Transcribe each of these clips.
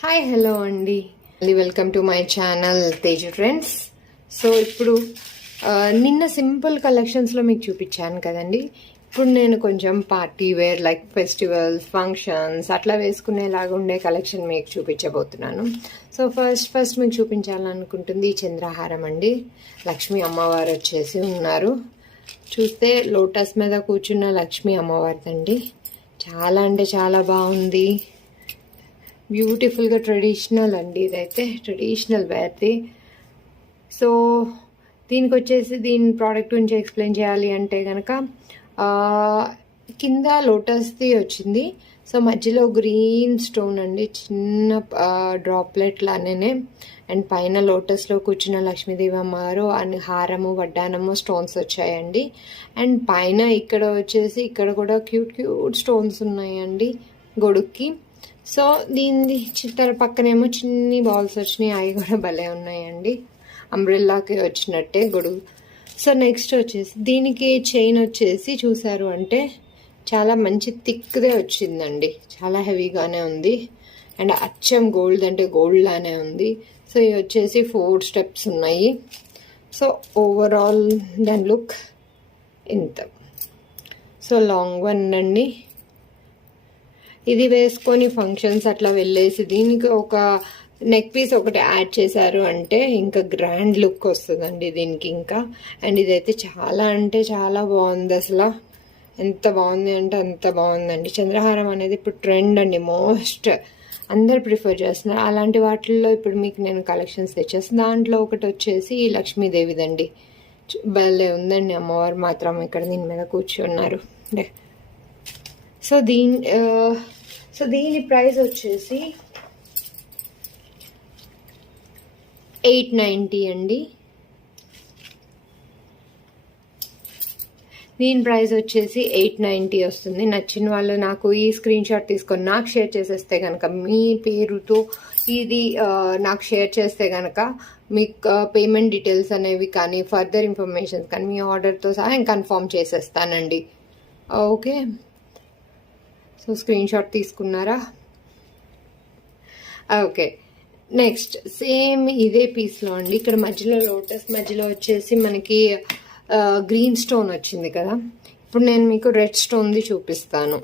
Hi hello అండి, welcome to my channel Teju friends. So ఇప్పుడు నిన్న సింపుల్ కలెక్షన్స్లో మీకు చూపించాను కదండి. ఇప్పుడు నేను కొంచెం party wear like festivals, functions అట్లా వేసుకునేలాగా ఉండే కలెక్షన్ మీకు చూపించబోతున్నాను. సో ఫస్ట్ మీకు చూపించాలనుకుంటుంది ఈ చంద్రహారం అండి. లక్ష్మీ అమ్మవారు వచ్చేసి ఉన్నారు. చూస్తే లోటస్ మీద కూర్చున్న లక్ష్మీ అమ్మవారిదండి. చాలా అంటే చాలా బాగుంది. బ్యూటిఫుల్గా ట్రెడిషనల్ అండి. ఇదైతే ట్రెడిషనల్ వేర్ది. సో దీనికి వచ్చేసి దీని ప్రోడక్ట్ గురించి ఎక్స్ప్లెయిన్ చేయాలి అంటే కనుక కింద లోటస్ది వచ్చింది. సో మధ్యలో గ్రీన్ స్టోన్ అండి, చిన్న డ్రాప్లెట్ లానే. అండ్ పైన లోటస్లో కూర్చున్న లక్ష్మీదేవి అమ్మవారు అండ్ హారము, వడ్డానము, స్టోన్స్ వచ్చాయండి. అండ్ పైన ఇక్కడ వచ్చేసి ఇక్కడ కూడా క్యూట్ క్యూట్ స్టోన్స్ ఉన్నాయండి గొడుక్కి. సో దీని చిత్తర పక్కనేమో చిన్ని బాల్స్ వచ్చినాయి, అవి కూడా భలే ఉన్నాయండి. అంబ్రెల్లాకి వచ్చినట్టే గొడుగు. సో నెక్స్ట్ వచ్చేసి దీనికి చైన్ వచ్చేసి చూసారు అంటే చాలా మంచి థిక్దే వచ్చిందండి, చాలా హెవీగానే ఉంది. అండ్ అచ్చం గోల్డ్ అంటే గోల్డ్ లానే ఉంది. సో ఇవి వచ్చేసి 4 స్టెప్స్ ఉన్నాయి. సో ఓవరాల్ దాని లుక్ ఇంత. సో లాంగ్ వన్ అండి. ఇది వేసుకొని ఫంక్షన్స్ అట్లా వెళ్ళేసి దీనికి ఒక నెక్ పీస్ ఒకటి యాడ్ చేశారు అంటే ఇంకా గ్రాండ్ లుక్ వస్తుందండి దీనికి ఇంకా. అండ్ ఇదైతే చాలా అంటే చాలా బాగుంది. అసలు ఎంత బాగుంది అంటే అంత బాగుందండి. చంద్రహారం అనేది ఇప్పుడు ట్రెండ్ అండి, మోస్ట్ అందరు ప్రిఫర్ చేస్తున్నారు. అలాంటి వాటిల్లో ఇప్పుడు మీకు నేను కలెక్షన్స్ తెచ్చేస్తాను. దాంట్లో ఒకటి వచ్చేసి లక్ష్మీదేవిదండి. భలే ఉందండి అమ్మవారు మాత్రం. ఇక్కడ దీని మీద కూర్చున్నారు. సో దీని ప్రైస్ వచ్చేసి 890 అండి. దీని ప్రైస్ వచ్చేసి 890 వస్తుంది. నచ్చిన వాళ్ళు నాకు ఈ స్క్రీన్ షాట్ తీసుకొని నాకు షేర్ చేసేస్తే కనుక, మీ పేరుతో ఇది నాకు షేర్ చేస్తే కనుక మీకు పేమెంట్ డీటెయిల్స్ అనేవి కానీ ఫర్దర్ ఇన్ఫర్మేషన్స్ కానీ మీ ఆర్డర్తో సహా నేను కన్ఫర్మ్ చేసేస్తానండి. ఓకే, సో స్క్రీన్ షాట్ తీసుకున్నారా? ఓకే, నెక్స్ట్ సేమ్ ఇదే పీస్లో అండి. ఇక్కడ మధ్యలో లోటస్ మధ్యలో వచ్చేసి మనకి గ్రీన్ స్టోన్ వచ్చింది కదా. ఇప్పుడు నేను మీకు రెడ్ స్టోన్ది చూపిస్తాను.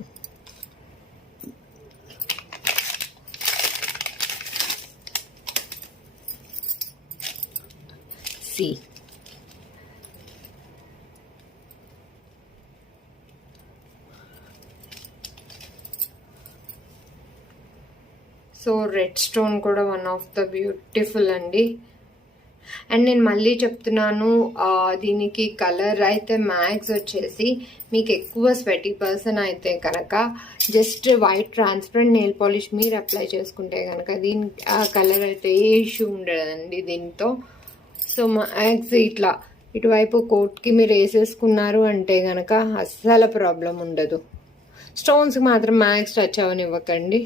సి సో రెడ్ స్టోన్ కూడా వన్ ఆఫ్ ద బ్యూటిఫుల్ అండి. అండ్ నేను మళ్ళీ చెప్తున్నాను, దీనికి కలర్ అయితే మ్యాక్స్ వచ్చేసి మీకు ఎక్కువ స్వెటీ పర్సన్ అయితే కనుక just white transparent nail polish మీరు అప్లై చేసుకుంటే కనుక దీని కలర్ అయితే ఏ ఇష్యూ ఉండదండి దీంతో. సో మ్యాక్స్ ఇట్లా ఇటువైపు కోట్కి మీరు వేసేసుకున్నారు అంటే కనుక అస్సలు ప్రాబ్లం ఉండదు. స్టోన్స్కి మాత్రం మ్యాక్స్ టచ్ అవనివ్వకండి.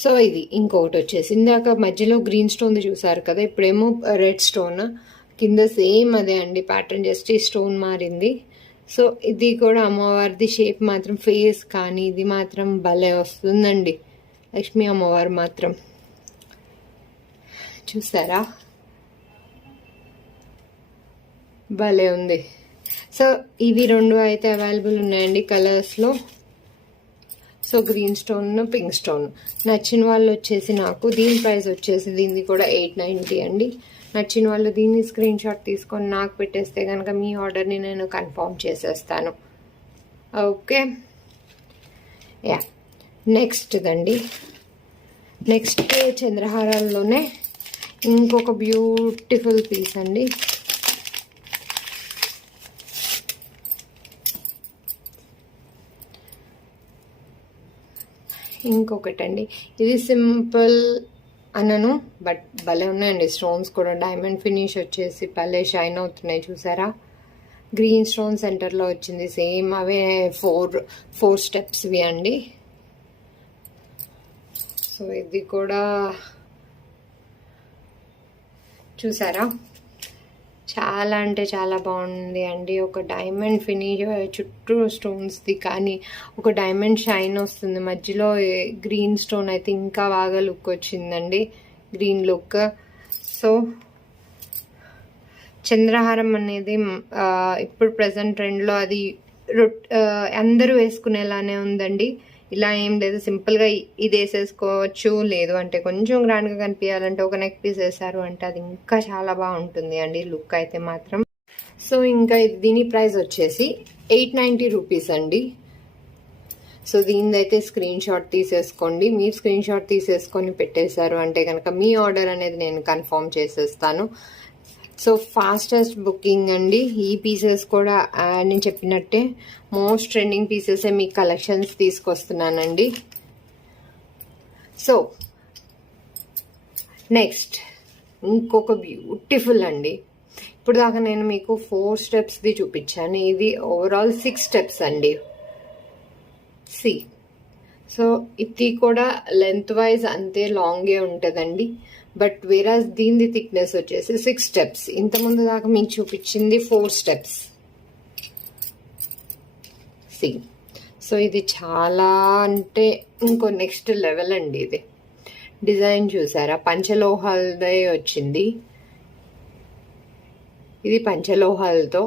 సో ఇది ఇంకొకటి వచ్చేసి ఇందాక మధ్యలో గ్రీన్ స్టోన్ చూసారు కదా, ఇప్పుడేమో రెడ్ స్టోన్. కింద సేమ్ అదే అండి ప్యాటర్న్, జస్ట్ ఈ స్టోన్ మారింది. సో ఇది కూడా అమ్మవారిది షేప్ మాత్రం ఫేస్ కానీ ఇది మాత్రం భలే వస్తుందండి. లక్ష్మీ అమ్మవారు మాత్రం చూసారా భలే ఉంది. సో ఇవి 2 అయితే అవైలబుల్ ఉన్నాయండి కలర్స్లో. So green stone, pink stone. నచ్చిన వాళ్ళు వచ్చేసి నాకు దీని ప్రైస్ వచ్చేసి దీన్ని కూడా 890 అండి. నచ్చిన వాళ్ళు దీన్ని స్క్రీన్ షాట్ తీసుకొని నాకు పెట్టేస్తే కనుక మీ ఆర్డర్ని నేను కన్ఫర్మ్ చేసేస్తాను. ఓకే, యా నెక్స్ట్ దండి. నెక్స్ట్ చంద్రహారాల్లోనే ఇంకొక బ్యూటిఫుల్ పీస్ అండి. ఇంకొకటి అండి, ఇది సింపుల్ అనను బట్ భలే ఉన్నాయండి. స్టోన్స్ కూడా డైమండ్ ఫినిష్ వచ్చేసి భలే షైన్ అవుతున్నాయి చూసారా. గ్రీన్ స్టోన్ సెంటర్లో వచ్చింది, సేమ్ అవే 4 స్టెప్స్వి అండి. సో ఇది కూడా చూసారా చాలా అంటే చాలా బాగుంది అండి. ఒక డైమండ్ ఫినిష్ చుట్టూ స్టోన్స్ది, కానీ ఒక డైమండ్ షైన్ వస్తుంది. మధ్యలో గ్రీన్ స్టోన్ అయితే ఇంకా బాగా లుక్ వచ్చిందండి, గ్రీన్ లుక్. సో చంద్రహారం అనేది ఇప్పుడు ప్రజెంట్ ట్రెండ్లో అది అందరూ వేసుకునేలానే ఉందండి. ఇలా ఏం లేదు, సింపుల్గా ఇది వేసేసుకోవచ్చు. లేదు అంటే కొంచెం గ్రాండ్గా కనిపించాలంటే ఒక నెక్ పీస్ వేసారు అంటే అది ఇంకా చాలా బాగుంటుంది అండి లుక్ అయితే మాత్రం. సో ఇంకా దీని ప్రైస్ వచ్చేసి 890 రూపీస్ అండి. సో దీనిదైతే స్క్రీన్ షాట్ తీసేసుకోండి. మీరు స్క్రీన్ షాట్ తీసేసుకొని పెట్టేశారు అంటే కనుక మీ ఆర్డర్ అనేది నేను కన్ఫర్మ్ చేసేస్తాను. సో ఫాస్టెస్ట్ బుకింగ్ అండి. ఈ పీసెస్ కూడా నేను చెప్పినట్టే మోస్ట్ ట్రెండింగ్ పీసెసే మీ కలెక్షన్స్ తీసుకొస్తున్నానండి. సో నెక్స్ట్ ఇంకొక బ్యూటిఫుల్ అండి. ఇప్పుడు దాకా నేను మీకు 4 స్టెప్స్ది చూపించాను, ఇది ఓవరాల్ 6 స్టెప్స్ అండి. సో ఇది కూడా లెంత్ వైజ్ అంతే లాంగే ఉంటుందండి. బట్ వేరాజ్ దీని థిక్నెస్ వచ్చేసి 6 స్టెప్స్. ఇంతకుముందు దాకా మీకు చూపించింది 4 స్టెప్స్. సో ఇది చాలా అంటే ఇంకో నెక్స్ట్ లెవెల్ అండి. ఇది డిజైన్ చూసారా, పంచలోహాలదే వచ్చింది. ఇది పంచలోహాలతో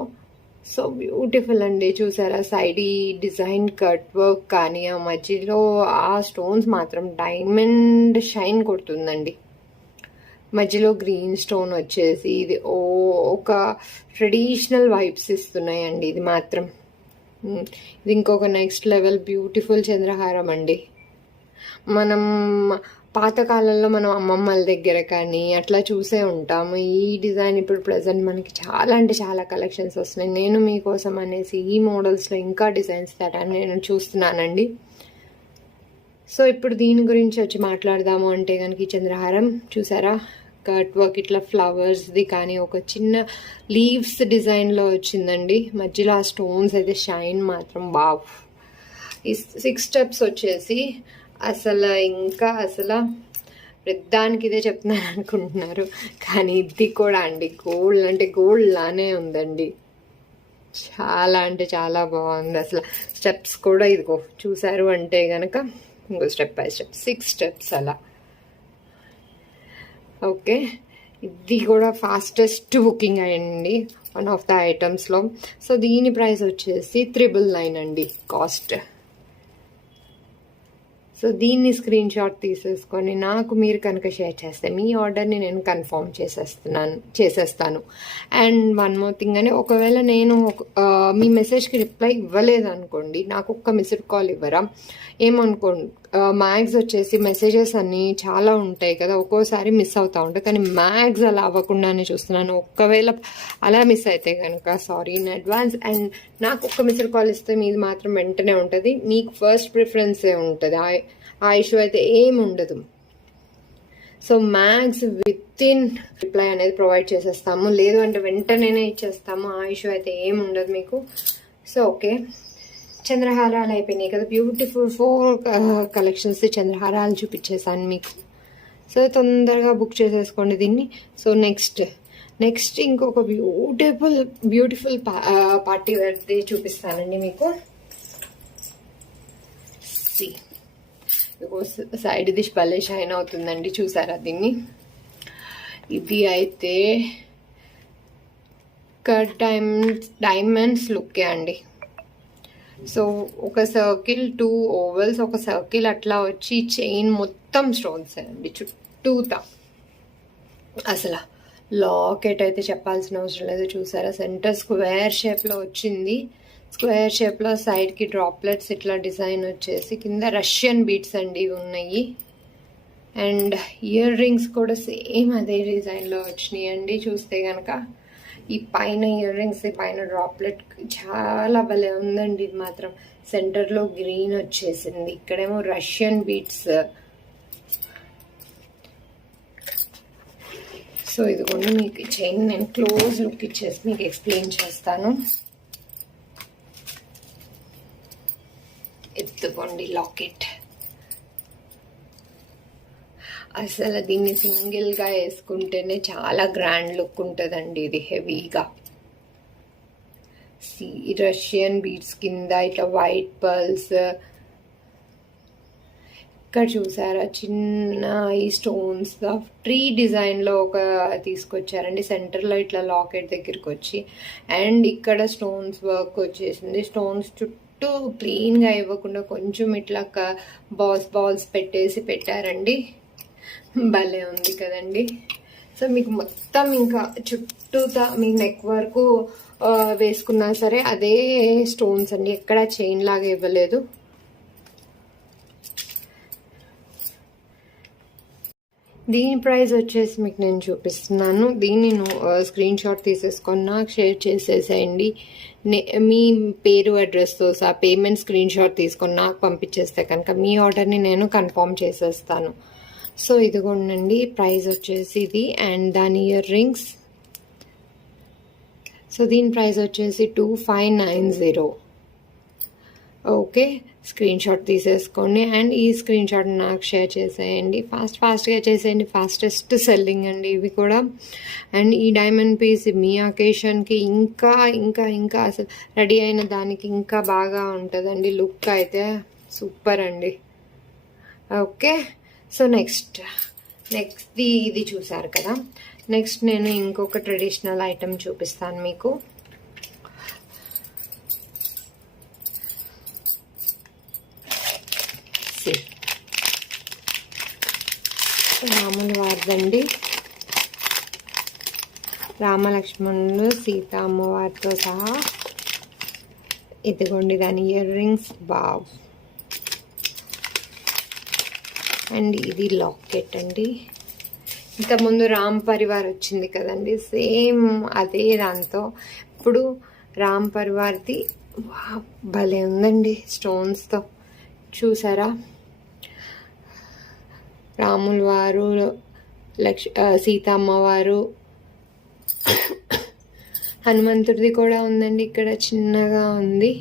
సో బ్యూటిఫుల్ అండి. చూసారా సైడ్ ఈ డిజైన్ కట్ వర్క్ కానీ ఆ మధ్యలో ఆ స్టోన్స్ మాత్రం డైమండ్ షైన్ కొడుతుందండి. మధ్యలో గ్రీన్ స్టోన్ వచ్చేసి ఇది ఒక ట్రెడిషనల్ వైబ్స్ ఇస్తున్నాయండి. ఇది మాత్రం ఇది ఇంకొక నెక్స్ట్ లెవెల్ బ్యూటిఫుల్ చంద్రహారం అండి. మనం పాతకాలంలో మనం అమ్మమ్మల దగ్గర కానీ అట్లా చూసే ఉంటాము. ఈ డిజైన్ ఇప్పుడు ప్రజెంట్ మనకి చాలా అంటే చాలా కలెక్షన్స్ వస్తున్నాయి. నేను మీకోసం అనేసి ఈ మోడల్స్లో ఇంకా డిజైన్స్ తేటాన్ని నేను చూస్తున్నానండి. సో ఇప్పుడు దీని గురించి వచ్చి మాట్లాడదాము అంటే కనుక ఈ చంద్రహారం చూసారా, కట్ వర్క్ ఇట్లా ఫ్లవర్స్ది కానీ ఒక చిన్న లీవ్స్ డిజైన్లో వచ్చిందండి. మధ్యలో ఆ స్టోన్స్ అయితే షైన్ మాత్రం బావ్. ఈ 6 స్టెప్స్ వచ్చేసి అసలు పెద్దానికి ఇదే చెప్తున్నాను అనుకుంటున్నారు, కానీ ఇది కూడా అండి గోల్డ్ అంటే గోల్డ్ లానే ఉందండి. చాలా అంటే చాలా బాగుంది. అసలు స్టెప్స్ కూడా ఇదిగో చూసారు అంటే కనుక ఇంకో స్టెప్ బై స్టెప్ 6 స్టెప్స్ అలా. ఓకే, ఇది కూడా ఫాస్టెస్ట్ బుకింగ్ అయ్యండి వన్ ఆఫ్ ద ఐటమ్స్లో. సో దీని ప్రైస్ వచ్చేసి 999 అండి కాస్ట్. సో దీన్ని స్క్రీన్ షాట్ తీసేసుకొని నాకు మీరు కనుక షేర్ చేస్తే మీ ఆర్డర్ని నేను కన్ఫర్మ్ చేసేస్తాను. అండ్ వన్ మోర్ థింగ్ అని, ఒకవేళ నేను మీ మెసేజ్కి రిప్లై ఇవ్వలేదు అనుకోండి, నాకు ఒక్క మిస్డ్ కాల్ ఇవ్వరా ఏమనుకోండి. మ్యాగ్స్ వచ్చేసి మెసేజెస్ అన్నీ చాలా ఉంటాయి కదా, ఒక్కోసారి మిస్ అవుతూ ఉంటాయి, కానీ మ్యాగ్స్ అలా అవ్వకుండానే చూస్తున్నాను. ఒక్కవేళ అలా మిస్ అయితే కనుక సారీ ఇన్ అడ్వాన్స్. అండ్ నాకు ఒక్క మిస్డ్ కాల్ ఇస్తే మీది మాత్రం వెంటనే ఉంటుంది, మీకు ఫస్ట్ ప్రిఫరెన్సే ఉంటుంది. ఆ ఇష్యూ అయితే ఏమి ఉండదు. సో మ్యాగ్స్ విత్ ఇన్ రిప్లై అనేది ప్రొవైడ్ చేసేస్తాము, లేదు అంటే వెంటనే ఇచ్చేస్తాము. ఆ ఇష్యూ అయితే ఏమి ఉండదు మీకు. సో ఓకే, చంద్రహారాలు అయిపోయినాయి కదా, బ్యూటిఫుల్ 4 కలెక్షన్స్ చంద్రహారాలు చూపించేసాను మీకు. సో తొందరగా బుక్ చేసేసుకోండి దీన్ని. సో నెక్స్ట్ ఇంకొక బ్యూటిఫుల్ పార్టీ వేర్ది చూపిస్తానండి మీకు. సైడ్ దిష్ భలే షైన్ అవుతుందండి, చూసారా దీన్ని. ఇది అయితే కట్ డైమండ్స్ లుక్కే అండి. సో ఒక సర్కిల్ 2 ఓవల్స్, ఒక సర్కిల్ అట్లా వచ్చి చైన్ మొత్తం స్టోన్స్ అండి చుట్టూతా. అసలు లాకెట్ అయితే చెప్పాల్సిన అవసరం లేదు. చూసారా సెంటర్ స్క్వేర్ షేప్లో వచ్చింది. స్క్వేర్ షేప్లో సైడ్కి డ్రాప్లెట్స్ ఇట్లా డిజైన్ వచ్చేసి కింద రష్యన్ బీట్స్ అండి ఇవి ఉన్నాయి. అండ్ ఇయర్ రింగ్స్ కూడా సేమ్ అదే డిజైన్లో వచ్చినాయి అండి. చూస్తే కనుక ఈ పైన ఇయర్ రింగ్స్, పైన డ్రాప్లెట్ చాలా భలే ఉందండి. ఇది మాత్రం సెంటర్లో గ్రీన్ వచ్చేసింది, ఇక్కడేమో రష్యన్ బీట్స్. సో ఇదిగోండి మీకు చైన్ నేను క్లోజ్ లుక్ ఇచ్చేసి మీకు ఎక్స్ప్లెయిన్ చేస్తాను. ఎత్తుకోండి లాకెట్. అసలు దీన్ని సింగిల్గా వేసుకుంటేనే చాలా గ్రాండ్ లుక్ ఉంటుందండి. ఇది హెవీగా రష్యన్ బీడ్స్ కింద ఇట్లా వైట్ పర్ల్స్. ఇక్కడ చూసారా చిన్న ఈ స్టోన్స్ ట్రీ డిజైన్లో ఒక తీసుకొచ్చారండి. సెంటర్లో ఇట్లా లాకెట్ దగ్గరికి వచ్చి, అండ్ ఇక్కడ స్టోన్స్ వర్క్ వచ్చేసింది. స్టోన్స్ చుట్టూ ప్లెయిన్గా ఇవ్వకుండా కొంచెం ఇట్లా బాల్స్ పెట్టారండి. భలే ఉంది కదండి. సో మీకు మొత్తం ఇంకా చుట్టూతా మీకు నెక్ వరకు వేసుకున్నా సరే అదే స్టోన్స్ అండి, ఎక్కడ చైన్ లాగా ఇవ్వలేదు. దీని ప్రైస్ వచ్చేసి మీకు నేను చూపిస్తున్నాను. దీన్ని స్క్రీన్ షాట్ తీసేసుకొని నాకు షేర్ చేసేసేయండి. మీ పేరు అడ్రస్తో పేమెంట్ స్క్రీన్ షాట్ తీసుకొని నాకు పంపించేస్తే కనుక మీ ఆర్డర్ని నేను కన్ఫర్మ్ చేసేస్తాను. సో ఇదిగోండి ప్రైస్ వచ్చేసి ఇది, అండ్ దాని ఇయర్ రింగ్స్. సో దీని ప్రైస్ వచ్చేసి 2590. ఓకే, స్క్రీన్ షాట్ తీసేసుకోండి అండ్ ఈ స్క్రీన్ షాట్ నాకు షేర్ చేసేయండి. ఫాస్ట్గా చేసేయండి. ఫాస్టెస్ట్ సెల్లింగ్ అండి ఇవి కూడా. అండ్ ఈ డైమండ్ పీస్ మీ అకేషన్కి ఇంకా ఇంకా ఇంకా అసలు రెడీ అయిన దానికి ఇంకా బాగా ఉంటుందండి. లుక్ అయితే సూపర్ అండి. ఓకే, సో నెక్స్ట్ ఇది చూసారు కదా. నెక్స్ట్ నేను ఇంకొక ట్రెడిషనల్ ఐటమ్ చూపిస్తాను మీకు. రాముల వారిదండి. రామలక్ష్మణులు సీత అమ్మవారితో సహా ఇదిగోండి దాని ఇయర్ రింగ్స్. బావ్. అండ్ ఇది లాకెట్ అండి. ఇంతకుముందు రామ్ పరివార్ వచ్చింది కదండి, సేమ్ అదే దాంతో ఇప్పుడు రామ్ పరివార్ది భలే ఉందండి స్టోన్స్తో. చూసారా, రాముల వారు సీతమ్మవారు, హనుమంతుడిది కూడా ఉందండి. ఇక్కడ చిన్నగా ఉంది.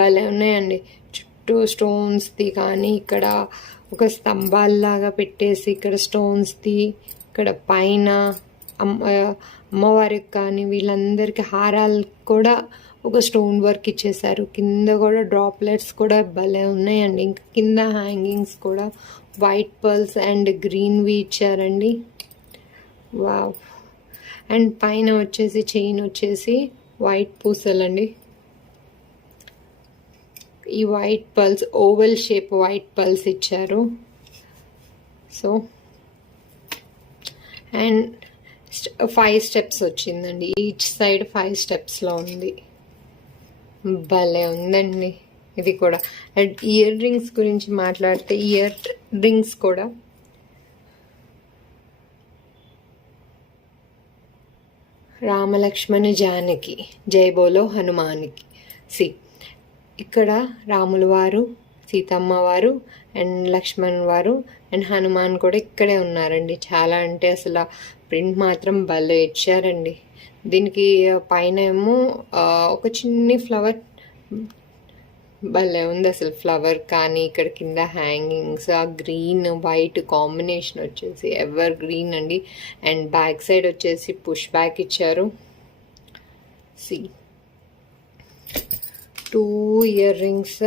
భలే ఉన్నాయండి. చుట్టూ స్టోన్స్ది కానీ ఇక్కడ ఒక స్తంభాల్లాగా పెట్టేసి ఇక్కడ స్టోన్స్ది, ఇక్కడ పైన అమ్మవారికి కానీ వీళ్ళందరికీ హారాలు కూడా ఒక స్టోన్ వర్క్ ఇచ్చేసారు. కింద కూడా డ్రాప్లెట్స్ కూడా భలే ఉన్నాయండి. ఇంకా కింద హ్యాంగింగ్స్ కూడా వైట్ పర్ల్స్ అండ్ గ్రీన్వి ఇచ్చారండి. వావ్. అండ్ పైన వచ్చేసి చైన్ వచ్చేసి వైట్ పూసలండి. ఈ white pearls oval shape white pearls ఇచ్చారు. సో అండ్ 5 స్టెప్స్ వచ్చిందండి. ఈచ్ సైడ్ 5 స్టెప్స్లో ఉంది. భలే ఉందండి ఇది కూడా. అండ్ ఇయర్ రింగ్స్ గురించి మాట్లాడితే ఇయర్ రింగ్స్ కూడా రామలక్ష్మణ జానకి జై బోలో హనుమానికి. ఇక్కడ రాముల వారు, సీతమ్మ వారు అండ్ లక్ష్మణ్ వారు అండ్ హనుమాన్ కూడా ఇక్కడే ఉన్నారండి. చాలా అంటే అసలు ప్రింట్ మాత్రం భలే ఇచ్చారండి. దీనికి పైన ఏమో ఒక చిన్ని ఫ్లవర్ భలే ఉంది అసలు ఫ్లవర్. కానీ ఇక్కడ కింద హ్యాంగింగ్స్ ఆ గ్రీన్ వైట్ కాంబినేషన్ వచ్చేసి ఎవర్ గ్రీన్ అండి. అండ్ బ్యాక్ సైడ్ వచ్చేసి పుష్ బ్యాక్ ఇచ్చారు. 2 ఇయర్ రింగ్స్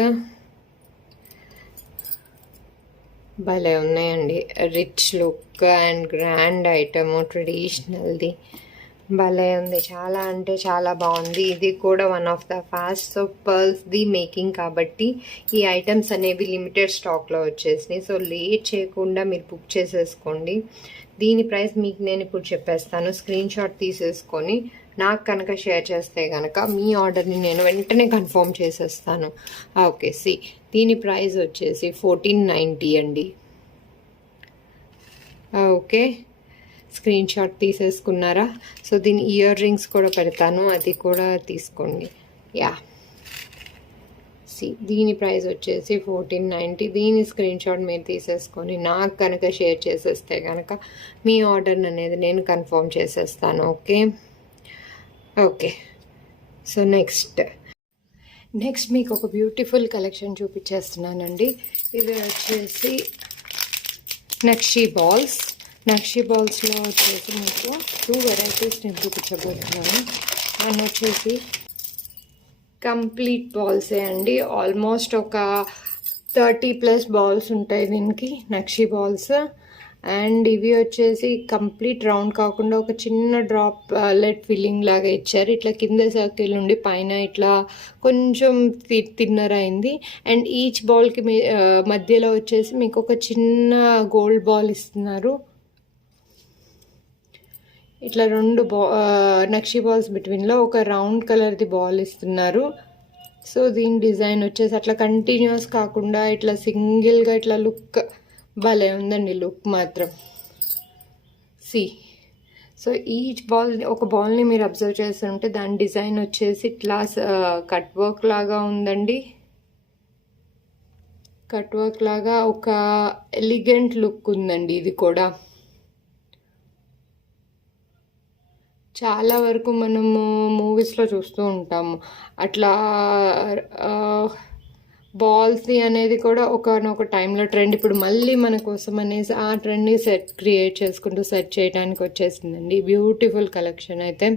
భలే ఉన్నాయండి. Rich look and grand item, ట్రెడిషనల్ది భలే ఉంది. చాలా అంటే చాలా బాగుంది. ఇది కూడా వన్ ఆఫ్ ద ఫాస్ట్ పర్ల్స్ది మేకింగ్ కాబట్టి ఈ ఐటమ్స్ అనేవి లిమిటెడ్ స్టాక్లో వచ్చేసినాయి. సో లేట్ చేయకుండా మీరు బుక్ చేసేసుకోండి. దీని ప్రైస్ మీకు నేను ఇప్పుడు చెప్పేస్తాను. స్క్రీన్ షాట్ తీసేసుకొని నాకు కనుక షేర్ చేస్తే కనుక మీ ఆర్డర్ని నేను వెంటనే కన్ఫర్మ్ చేసేస్తాను. ఓకే, దీని ప్రైస్ వచ్చేసి 1490 అండి. ఓకే, స్క్రీన్ షాట్ తీసేసుకున్నారా? సో దీని ఇయర్ రింగ్స్ కూడా పెడతాను, అది కూడా తీసుకోండి. యా, దీని ప్రైస్ వచ్చేసి 1490. దీని స్క్రీన్ షాట్ మీరు తీసేసుకొని నాకు కనుక షేర్ చేసేస్తే కనుక మీ ఆర్డర్ అనేది నేను కన్ఫర్మ్ చేసేస్తాను. ఓకే, సో నెక్స్ట్ మీకు ఒక బ్యూటిఫుల్ కలెక్షన్ చూపించేస్తున్నానండి. ఇది వచ్చేసి నక్షీ బాల్స్లో వచ్చేసి మీకు 2 వెరైటీస్ నేను చూపించబోతున్నాను. వన్ వచ్చేసి కంప్లీట్ బాల్సే అండి. ఆల్మోస్ట్ ఒక 30+ బాల్స్ ఉంటాయి దీనికి, నక్షీ బాల్స్. అండ్ ఇవి వచ్చేసి కంప్లీట్ రౌండ్ కాకుండా ఒక చిన్న డ్రాప్ లెట్ ఫిల్లింగ్ లాగా ఇచ్చారు. ఇట్లా కింద సర్కిల్ ఉండి పైన ఇట్లా కొంచెం థిన్నర్ అయింది. అండ్ ఈచ్ బాల్కి మధ్యలో వచ్చేసి మీకు ఒక చిన్న గోల్డ్ బాల్ ఇస్తున్నారు. ఇట్లా 2 నక్షీ బాల్స్ బిట్వీన్లో ఒక రౌండ్ కలర్ది బాల్ ఇస్తున్నారు. సో దీని డిజైన్ వచ్చేసి అట్లా కంటిన్యూస్ కాకుండా ఇట్లా సింగిల్గా ఇట్లా లుక్ భలే ఉందండి, లుక్ మాత్రం. సో ఈచ్ ఒక బాల్ని మీరు అబ్జర్వ్ చేస్తుంటే దాని డిజైన్ వచ్చేసి ఇట్లా కట్ వర్క్ లాగా ఉందండి. కట్ వర్క్ లాగా ఒక ఎలిగెంట్ లుక్ ఉందండి. ఇది కూడా చాలా వరకు మనము మూవీస్లో చూస్తూ ఉంటాము అట్లా బాల్స్ అనేది కూడా ఒకనొక టైంలో ట్రెండ్. ఇప్పుడు మళ్ళీ మన కోసం అనేసి ఆ ట్రెండ్ని క్రియేట్ చేసుకుంటూ సెట్ చేయడానికి వచ్చేసిందండి. బ్యూటిఫుల్ కలెక్షన్ అయితే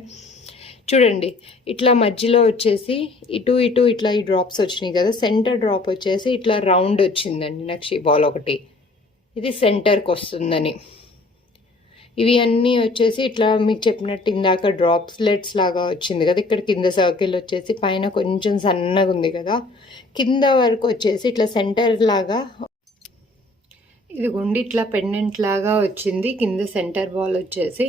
చూడండి. ఇట్లా మధ్యలో వచ్చేసి ఇటు ఇట్లా ఈ డ్రాప్స్ వచ్చినాయి కదా, సెంటర్ డ్రాప్ వచ్చేసి ఇట్లా రౌండ్ వచ్చిందండి నక్షి బాల్ ఒకటి, ఇది సెంటర్కి వస్తుందని. ఇవి అన్నీ వచ్చేసి ఇట్లా మీకు చెప్పినట్టు ఇందాక డ్రాప్లెట్స్ లాగా వచ్చింది కదా, ఇక్కడ కింద సర్కిల్ వచ్చేసి పైన కొంచెం సన్నగా ఉంది కదా, కింద వరకు వచ్చేసి ఇట్లా సెంటర్ లాగా ఇదిగోండి ఇట్లా పెండెంట్ లాగా వచ్చింది కింద సెంటర్ బాల్ వచ్చేసి.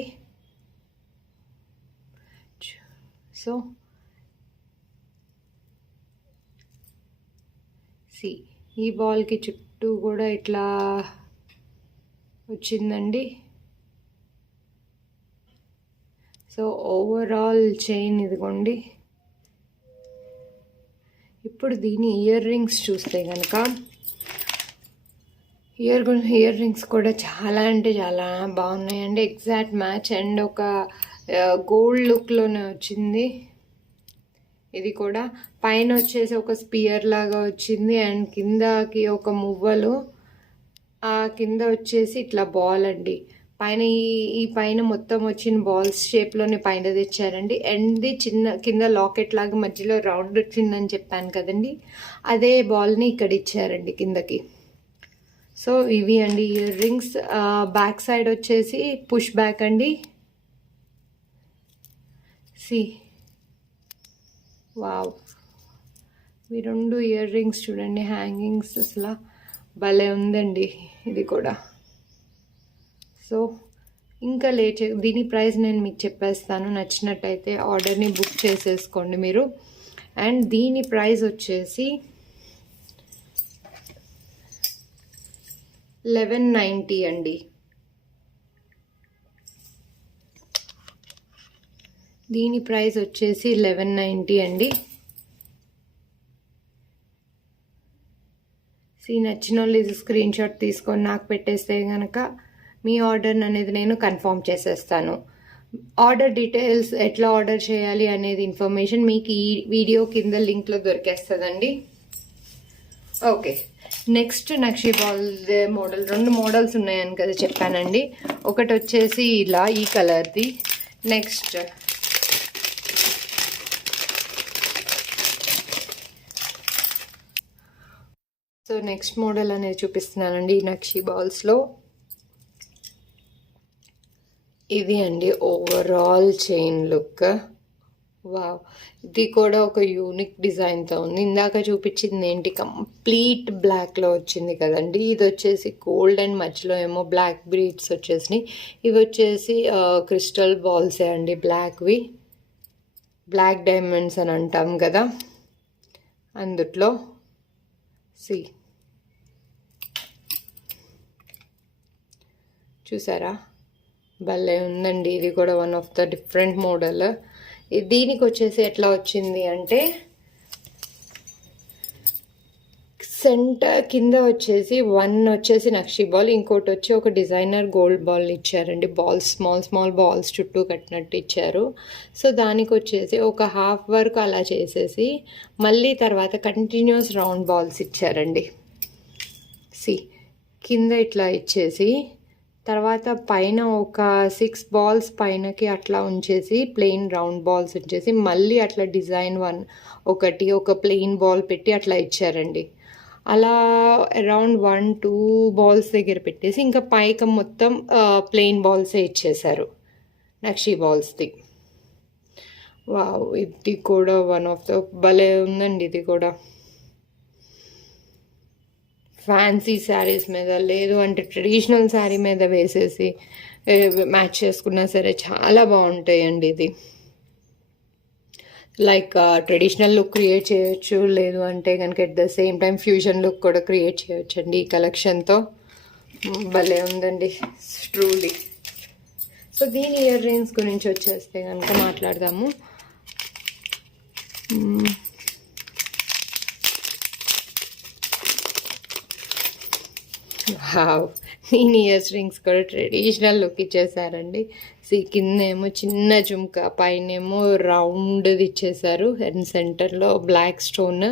సో ఈ బాల్కి చుట్టూ కూడా ఇట్లా వచ్చిందండి. సో ఓవరాల్ చైన్ ఇదిగోండి. ఇప్పుడు దీని ఇయర్ రింగ్స్ చూస్తే కనుక ఇయర్ రింగ్స్ కూడా చాలా అంటే చాలా బాగున్నాయండి. ఎగ్జాక్ట్ మ్యాచ్ అండ్ ఒక గోల్డ్ లుక్లోనే వచ్చింది. ఇది కూడా పైన వచ్చేసి ఒక స్పియర్ లాగా వచ్చింది అండ్ కిందకి ఒక మువ్వలు, ఆ కింద వచ్చేసి ఇట్లా బాల్ అండి. పైన ఈ పైన మొత్తం వచ్చిన బాల్స్ షేప్లోనే పైన తెచ్చారండి. అండ్ చిన్న కింద లాకెట్ లాగా మధ్యలో రౌండ్ వచ్చిందని చెప్పాను కదండి, అదే బాల్ని ఇక్కడ ఇచ్చారండి కిందకి. సో ఇవి అండి ఇయర్ రింగ్స్. బ్యాక్ సైడ్ వచ్చేసి పుష్ బ్యాక్ అండి. వావ్, ఈ 2 ఇయర్ రింగ్స్ చూడండి, హ్యాంగింగ్స్ అసలు భలే ఉందండి ఇది కూడా. సో ఇంకా లేట్, దీని ప్రైస్ నేను మీకు చెప్పేస్తాను, నచ్చినట్టయితే ఆర్డర్ని బుక్ చేసేసుకోండి మీరు. అండ్ దీని ప్రైస్ వచ్చేసి 1190 అండి. దీని ప్రైస్ వచ్చేసి 1190 అండి. నచ్చిన వాళ్ళు ఇది స్క్రీన్ షాట్ తీసుకొని నాకు పెట్టేస్తే కనుక మీ ఆర్డర్ అనేది నేను కన్ఫర్మ్ చేసేస్తాను. ఆర్డర్ డీటెయిల్స్ ఎట్లా ఆర్డర్ చేయాలి అనేది ఇన్ఫర్మేషన్ మీకు ఈ వీడియో కింద లింక్లో దొరికేస్తుందండి. ఓకే, నెక్స్ట్ నక్షి బాల్ మోడల్ 2 మోడల్స్ ఉన్నాయని కదా చెప్పానండి. ఒకటి వచ్చేసి ఇలా ఈ కలర్ది, నెక్స్ట్ సో నెక్స్ట్ మోడల్ అనేది చూపిస్తున్నానండి ఈ నక్షి బాల్స్లో. ఇది అండి ఓవరాల్ చైన్ లుక్. వావ్, ఇది కూడా ఒక యూనిక్ డిజైన్తో ఉంది. ఇందాక చూపించింది ఏంటి కంప్లీట్ బ్లాక్లో వచ్చింది కదండి, ఇది వచ్చేసి గోల్డ్ అండ్ మధ్యలో ఏమో బ్లాక్ బ్రీడ్స్ వచ్చేసినాయి. ఇవి వచ్చేసి క్రిస్టల్ బాల్సే అండి, బ్లాక్వి, బ్లాక్ డైమండ్స్ అని అంటాం కదా అందుట్లో. చూసారా భలే ఉందండి. ఇది కూడా one of the different model. దీనికి వచ్చేసి ఎట్లా వచ్చింది అంటే సెంటర్ కింద వచ్చేసి 1 వచ్చేసి నక్షి బాల్, ఇంకోటి వచ్చి ఒక డిజైనర్ గోల్డ్ బాల్ ఇచ్చారండి. బాల్స్ స్మాల్ బాల్స్ చుట్టూ కట్టినట్టు ఇచ్చారు. సో దానికి వచ్చేసి ఒక హాఫ్ వరకు అలా చేసేసి మళ్ళీ తర్వాత కంటిన్యూస్ రౌండ్ బాల్స్ ఇచ్చారండి. కింద ఇట్లా ఇచ్చేసి తర్వాత పైన ఒక 6 బాల్స్ పైనకి అట్లా ఉంచేసి ప్లెయిన్ రౌండ్ బాల్స్ ఉంచేసి మళ్ళీ అట్లా డిజైన్ ఒక ప్లెయిన్ బాల్ పెట్టి అట్లా ఇచ్చారండి. అలా అరౌండ్ 1-2 బాల్స్ దగ్గర పెట్టేసి ఇంకా పైకి మొత్తం ప్లెయిన్ బాల్సే ఇచ్చేశారు, నక్షి బాల్స్ది. వావ్, ఇది కూడా వన్ ఆఫ్ ద భలే ఉందండి. ఇది కూడా ఫ్యాన్సీ శారీస్ మీద లేదు అంటే ట్రెడిషనల్ శారీ మీద వేసేసి మ్యాచ్ చేసుకున్నా సరే చాలా బాగుంటాయండి. ఇది లైక్ ట్రెడిషనల్ లుక్ క్రియేట్ చేయొచ్చు, లేదు అంటే కనుక at the same time fusion look కూడా క్రియేట్ చేయొచ్చు అండి ఈ కలెక్షన్తో. భలే ఉందండి ట్రూలీ. సో దీని ఇయర్ రింగ్స్ గురించి వచ్చేస్తే కనుక మాట్లాడదాము. దీని ఇయర్ రింగ్స్ కూడా ట్రెడిషనల్ లుక్ ఇచ్చేసారండి. కిందేమో చిన్న జుమ్కా, పైనేమో రౌండ్ది ఇచ్చేసారు అండ్ సెంటర్లో బ్లాక్ స్టోన్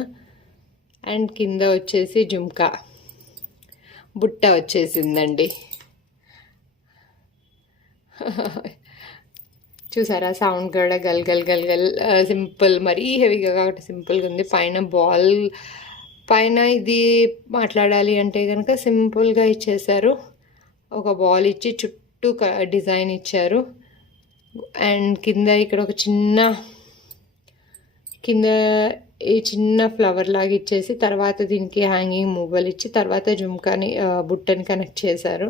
అండ్ కింద వచ్చేసి జుమ్కా బుట్ట వచ్చేసిందండి. చూసారా సౌండ్ కూడా గల్ గల్ గల్ గల్. సింపుల్, మరీ హెవీగా కాబట్టి సింపుల్గా ఉంది. పైన ఇది మాట్లాడాలి అంటే కనుక సింపుల్గా ఇచ్చేసారు, ఒక బాల్ ఇచ్చి చుట్టూ డిజైన్ ఇచ్చారు. అండ్ కింద ఇక్కడ ఒక ఈ చిన్న ఫ్లవర్ లాగా ఇచ్చేసి తర్వాత దీనికి హ్యాంగింగ్ మువ్వలు ఇచ్చి తర్వాత జుమ్కాని బుట్టని కనెక్ట్ చేశారు.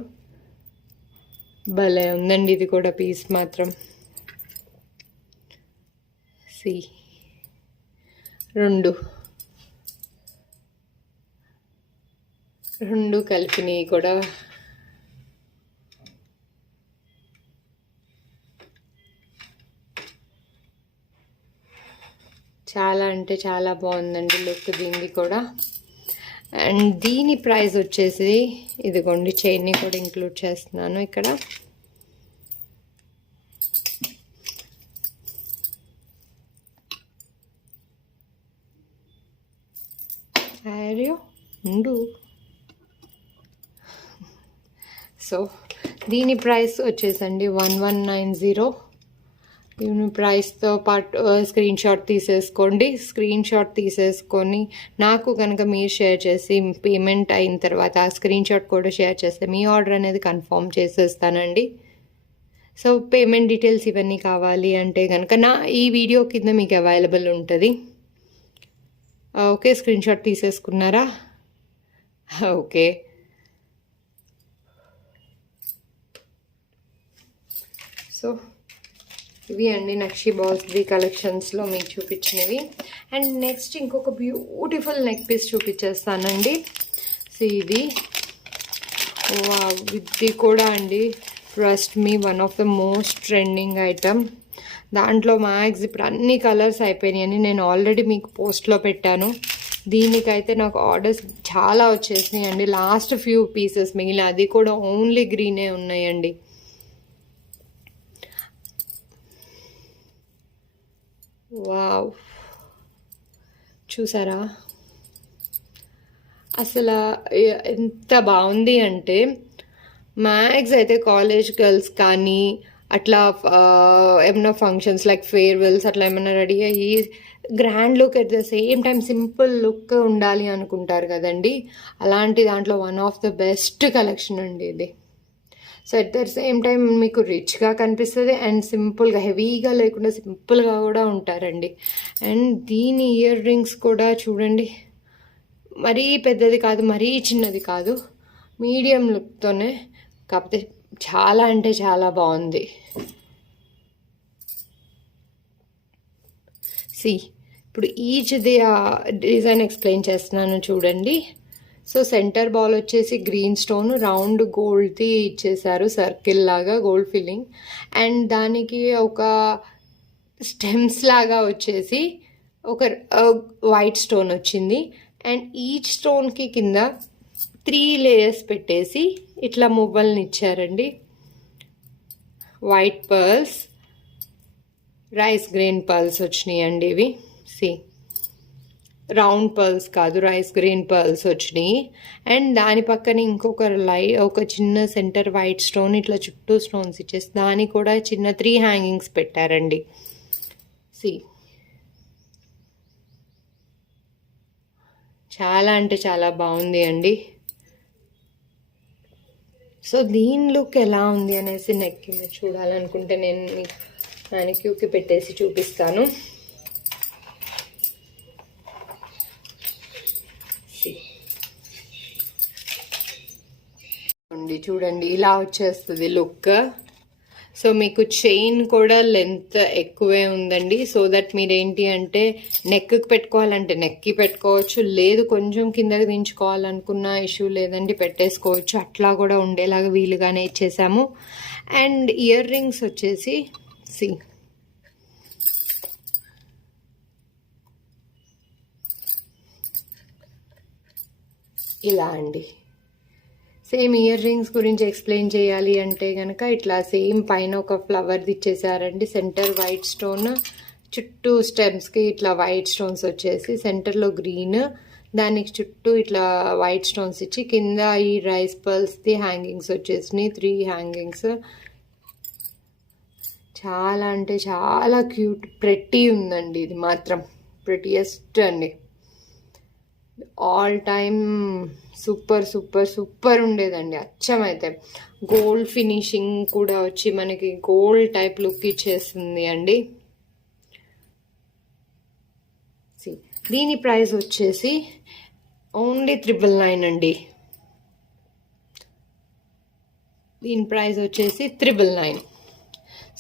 భలే ఉందండి ఇది కూడా పీస్ మాత్రం. రెండు కలిపినవి కూడా చాలా అంటే చాలా బాగుందండి లుక్ దీనికి కూడా. అండ్ దీని ప్రైస్ వచ్చేసి ఇదిగోండి, చైన్ని కూడా ఇంక్లూడ్ చేస్తున్నాను ఇక్కడ. సో దీని ప్రైస్ వచ్చేసండి 1190. దీని ప్రైస్తో పాటు స్క్రీన్ షాట్ తీసేసుకొని నాకు కనుక మీరు షేర్ చేసి పేమెంట్ అయిన తర్వాత ఆ స్క్రీన్ షాట్ కూడా షేర్ చేస్తే మీ ఆర్డర్ అనేది కన్ఫర్మ్ చేసేస్తానండి. సో పేమెంట్ డీటెయిల్స్ ఇవన్నీ కావాలి అంటే కనుక ఈ వీడియో కింద మీకు అవైలబుల్ ఉంటుంది. ఓకే, స్క్రీన్ షాట్ తీసేసుకున్నారా? ఓకే. సో ఇవి అండి నక్షి బాల్స్ది కలెక్షన్స్లో మీకు చూపించినవి. అండ్ నెక్స్ట్ ఇంకొక బ్యూటిఫుల్ నెక్ పీస్ చూపించేస్తానండి. సో ఇది ఇది కూడా అండి trust me one of the most trending item. దాంట్లో మ్యాక్స్ ఇప్పుడు అన్ని కలర్స్ అయిపోయినాయని నేను ఆల్రెడీ మీకు పోస్ట్లో పెట్టాను. దీనికైతే నాకు ఆర్డర్స్ చాలా వచ్చేసినాయి అండి. లాస్ట్ ఫ్యూ పీసెస్ మిగిలిన, అది కూడా ఓన్లీ గ్రీనే ఉన్నాయండి. వావ్, చూసారా అసలు ఎంత బాగుంది అంటే మ్యాక్స్ అయితే కాలేజ్ గర్ల్స్ కానీ అట్లా ఏమన్నా ఫంక్షన్స్ లైక్ ఫేర్వెల్స్ అట్లా ఏమైనా రెడీ అయ్యి grand look at the same time simple look ఉండాలి అనుకుంటారు కదండి. అలాంటి దాంట్లో one of the best collection అండి ఇది. So at the same time మీకు రిచ్గా కనిపిస్తుంది అండ్ సింపుల్గా, హెవీగా లేకుండా సింపుల్గా కూడా ఉంటారండి. అండ్ దీని ఇయర్ రింగ్స్ కూడా చూడండి, మరీ పెద్దది కాదు మరీ చిన్నది కాదు, మీడియం లుక్తోనే, కాకపోతే చాలా అంటే చాలా బాగుంది. ఇప్పుడు ఈచ్ది డిజైన్ ఎక్స్ప్లెయిన్ చేస్తున్నాను చూడండి. సో సెంటర్ బాల్ వచ్చేసి గ్రీన్ స్టోన్ రౌండ్ గోల్డ్ది ఇచ్చేసారు, సర్కిల్ లాగా గోల్డ్ ఫిల్లింగ్. అండ్ దానికి ఒక స్టెమ్స్ లాగా వచ్చేసి ఒక వైట్ స్టోన్ వచ్చింది. అండ్ ఈచ్ స్టోన్కి కింద 3 లేయర్స్ పెట్టేసి ఇట్లా మువ్వల్ని ఇచ్చారండి. White pearls, rice grain pearls వచ్చినాయి అండి ఇవి. రౌండ్ పర్ల్స్ కాదు, రైస్ గ్రీన్ పర్ల్స్ వచ్చినాయి. అండ్ దాని పక్కన ఇంకొక ఒక చిన్న సెంటర్ వైట్ స్టోన్ ఇట్లా చుట్టూ స్టోన్స్ ఇచ్చేసి దానికి కూడా చిన్న 3 హ్యాంగింగ్స్ పెట్టారండి. సి చాలా అంటే చాలా బాగుంది అండి. సో దీని లుక్ ఎలా ఉంది అనేసి నెక్కి మీరు చూడాలనుకుంటే నేను మ్యానిక్యూర్కి పెట్టేసి చూపిస్తాను. చూడండి ఇలా వచ్చేస్తుంది లుక్. సో మీకు చైన్ కూడా లెంత్ ఎక్కువే ఉందండి. సో దట్ మీరేంటి అంటే నెక్కి పెట్టుకోవాలంటే నెక్కి పెట్టుకోవచ్చు, లేదు కొంచెం కిందకి దించుకోవాలనుకున్న ఇష్యూ లేదండి, పెట్టేసుకోవచ్చు. అట్లా కూడా ఉండేలాగా వీలుగానే ఇచ్చేసాము. అండ్ ఇయర్ రింగ్స్ వచ్చేసి ఇలా అండి. సేమ్ ఇయర్ రింగ్స్ గురించి ఎక్స్ప్లెయిన్ చేయాలి అంటే కనుక ఇట్లా సేమ్ పైన ఒక ఫ్లవర్ది ఇచ్చేసారండి. సెంటర్ వైట్ స్టోన్, చుట్టూ స్టెమ్స్కి ఇట్లా వైట్ స్టోన్స్ వచ్చేసి సెంటర్లో గ్రీన్, దానికి చుట్టూ ఇట్లా వైట్ స్టోన్స్ ఇచ్చి కింద ఈ రైస్ పర్ల్స్ది హ్యాంగింగ్స్ వచ్చేసినాయి, 3 హ్యాంగింగ్స్. చాలా అంటే చాలా క్యూట్ ప్రెట్టి ఉందండి. ఇది మాత్రం ప్రెటియెస్ట్ అండి. All time super super super ఉండేదండి. అచ్చమైతే గోల్డ్ ఫినిషింగ్ కూడా వచ్చి మనకి గోల్డ్ టైప్ లుక్ ఇచ్చేస్తుంది అండి. దీని ప్రైస్ వచ్చేసి ఓన్లీ 999 అండి. దీని ప్రైస్ వచ్చేసి 999.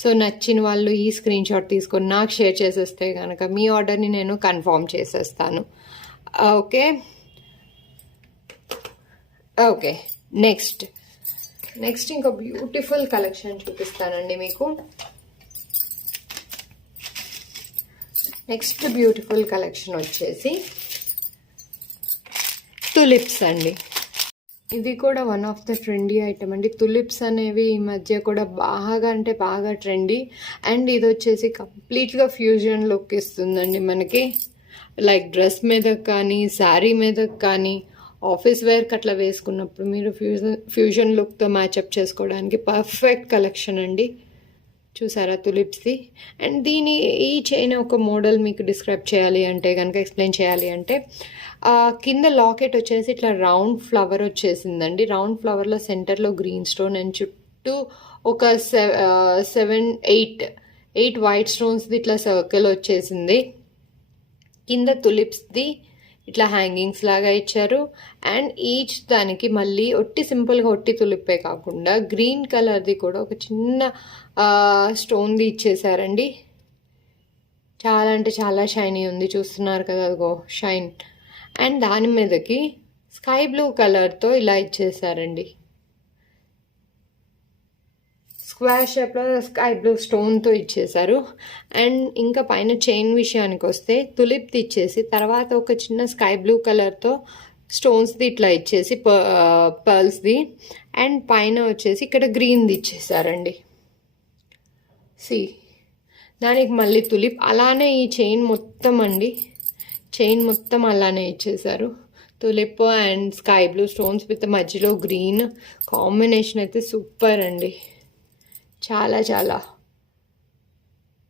సో నచ్చిన వాళ్ళు ఈ స్క్రీన్ షాట్ తీసుకొని నాకు షేర్ చేసేస్తే కనుక మీ ఆర్డర్ని నేను కన్ఫర్మ్ చేసేస్తాను. ఓకే ఓకే నెక్స్ట్ ఇంకో బ్యూటిఫుల్ కలెక్షన్ చూపిస్తానండి మీకు. నెక్స్ట్ బ్యూటిఫుల్ కలెక్షన్ వచ్చేసి తులిప్స్ అండి. ఇది కూడా one of the trendy item అండి. తులిప్స్ అనేవి ఈ మధ్య కూడా బాగా అంటే బాగా ట్రెండీ. అండ్ ఇది వచ్చేసి కంప్లీట్గా ఫ్యూజన్ లుక్ ఇస్తుందండి మనకి. లైక్ డ్రెస్ మీద కానీ శారీ మీద కానీ ఆఫీస్ వేర్కి అట్లా వేసుకున్నప్పుడు మీరు ఫ్యూజన్ లుక్తో మ్యాచప్ చేసుకోవడానికి పర్ఫెక్ట్ కలెక్షన్ అండి. చూసారా తులిప్స్ది. అండ్ ఈ చైన్ ఒక మోడల్ మీకు డిస్క్రైబ్ చేయాలి అంటే కనుక, ఎక్స్ప్లెయిన్ చేయాలి అంటే, కింద లాకెట్ వచ్చేసి ఇట్లా రౌండ్ ఫ్లవర్ వచ్చేసిందండి. రౌండ్ ఫ్లవర్లో సెంటర్లో గ్రీన్ స్టోన్ అండ్ చుట్టూ ఒక 8 వైట్ స్టోన్స్ది ఇట్లా సర్కిల్ వచ్చేసింది. కింద తులిప్స్ది ఇట్లా హ్యాంగింగ్స్ లాగా ఇచ్చారు. అండ్ ఈచ్ దానికి మళ్ళీ సింపుల్గా ఒట్టి తులిప్పే కాకుండా గ్రీన్ కలర్ది కూడా ఒక చిన్న స్టోన్ది ఇచ్చేసారండి. చాలా అంటే చాలా షైనీ ఉంది, చూస్తున్నారు కదా అదిగో షైన్. అండ్ దాని మీదకి స్కై బ్లూ కలర్తో ఇలా ఇచ్చేసారండి. స్క్వేర్ షేప్లో స్కై బ్లూ స్టోన్తో ఇచ్చేసారు. అండ్ ఇంకా పైన చైన్ విషయానికి వస్తే తులిప్ది ఇచ్చేసి తర్వాత ఒక చిన్న స్కై బ్లూ కలర్తో స్టోన్స్ది ఇట్లా ఇచ్చేసి పర్ల్స్ది, అండ్ పైన వచ్చేసి ఇక్కడ గ్రీన్ది ఇచ్చేసారండి. దానికి మళ్ళీ తులిప్. అలానే ఈ చైన్ మొత్తం అండి, చైన్ మొత్తం అలానే ఇచ్చేసారు. Tulip and sky blue stones with మధ్యలో గ్రీన్ కాంబినేషన్ అయితే సూపర్ అండి. చాలా చాలా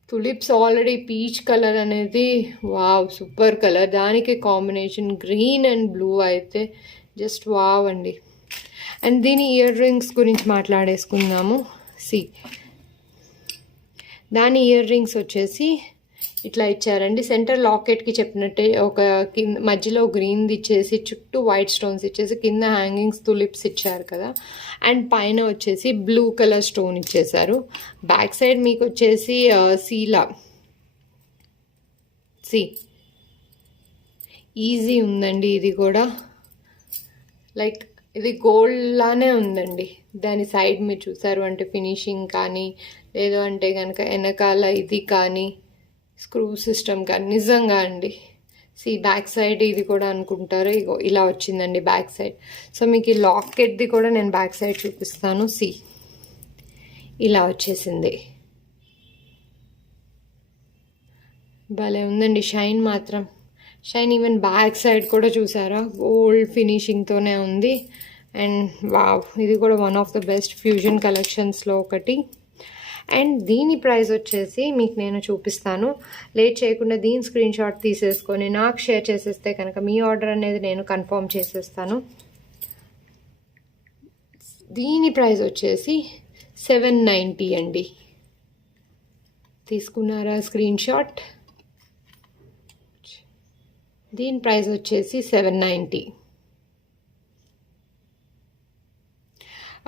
తులిప్స్ ఆల్రెడీ పీచ్ కలర్ అనేది వావ్ సూపర్ కలర్, దానికి కాంబినేషన్ గ్రీన్ అండ్ బ్లూ అయితే జస్ట్ వావ్ అండి. అండ్ దీని ఇయర్ రింగ్స్ గురించి మాట్లాడేసుకుందాము. దాని ఇయర్ రింగ్స్ వచ్చేసి ఇట్లా ఇచ్చారండి. సెంటర్ లాకెట్కి చెప్పినట్టే ఒక మధ్యలో గ్రీన్ది ఇచ్చేసి చుట్టూ వైట్ స్టోన్స్ ఇచ్చేసి కింద హ్యాంగింగ్స్ తులిప్స్ ఇచ్చారు కదా. అండ్ పైన వచ్చేసి బ్లూ కలర్ స్టోన్ ఇచ్చేసారు. బ్యాక్ సైడ్ మీకు వచ్చేసి ఈజీ ఉందండి. ఇది కూడా లైక్ ఇది గోల్డ్ లానే ఉందండి. దాని సైడ్ మీరు చూసారు అంటే ఫినిషింగ్ కానీ, లేదు అంటే కనుక వెనకాల ఇది కానీ స్క్రూ సిస్టమ్ కానీ నిజంగా అండి. బ్యాక్ సైడ్ ఇది కూడా అనుకుంటారు, ఇగో ఇలా వచ్చిందండి బ్యాక్ సైడ్. సో మీకు ఈ లాకెట్ది కూడా నేను బ్యాక్ సైడ్ చూపిస్తాను. ఇలా వచ్చేసింది. భలే ఉందండి షైన్ మాత్రం. షైన్. ఈవెన్ బ్యాక్ సైడ్ కూడా చూసారా, గోల్డ్ ఫినిషింగ్తోనే ఉంది. అండ్ వావ్, ఇది కూడా one of the best fusion కలెక్షన్స్లో ఒకటి. అండ్ దీని ప్రైస్ వచ్చేసి మీకు నేను చూపిస్తాను. లేట్ చేయకుండా దీని స్క్రీన్ షాట్ తీసేసుకొని నాకు షేర్ చేసేస్తే కనుక మీ ఆర్డర్ అనేది నేను కన్ఫర్మ్ చేసేస్తాను. దీని ప్రైస్ వచ్చేసి 790 అండి. తీసుకున్నారా స్క్రీన్ షాట్? దీని ప్రైస్ వచ్చేసి 790.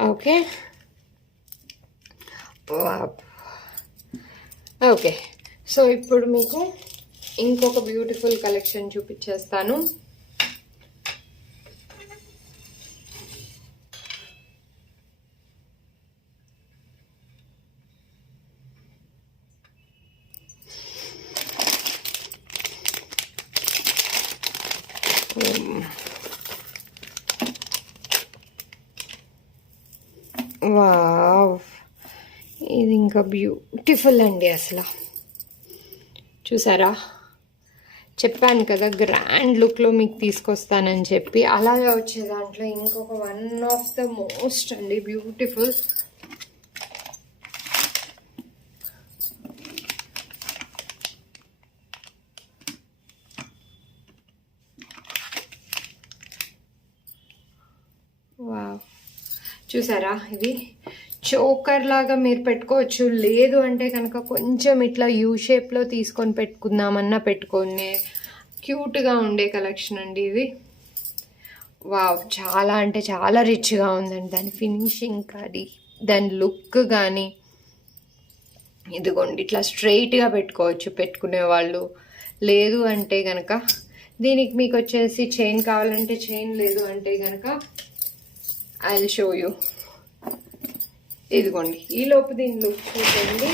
Okay okay. సో ఇప్పుడు మీకు ఇంకొక బ్యూటిఫుల్ కలెక్షన్ చూపించేస్తాను. వావ్, ఇది ఇంకా బ్యూటిఫుల్ అండి. అసలు చూసారా, చెప్పాను కదా గ్రాండ్ లుక్లో మీకు తీసుకొస్తానని చెప్పి. అలాగే వచ్చే దాంట్లో ఇంకొక వన్ ఆఫ్ ద మోస్ట్ అండి బ్యూటిఫుల్. వావ్, చూసారా, ఇది చోకర్ లాగా మీరు పెట్టుకోవచ్చు. లేదు అంటే కనుక కొంచెం ఇట్లా యూ షేప్లో తీసుకొని పెట్టుకుందామన్నా పెట్టుకొని క్యూట్గా ఉండే కలెక్షన్ అండి ఇది. వావ్, చాలా అంటే చాలా రిచ్గా ఉందండి. దాని ఫినిషింగ్ కానీ దాని లుక్ కానీ. ఇదిగోండి, ఇట్లా స్ట్రైట్గా పెట్టుకోవచ్చు పెట్టుకునే వాళ్ళు. లేదు అంటే కనుక దీనికి మీకు వచ్చేసి చైన్ కావాలంటే చైన్, లేదు అంటే కనుక ఐ విల్ షో యూ. ఇదిగోండి, ఈ లోపు దీని లుక్ చూడండి.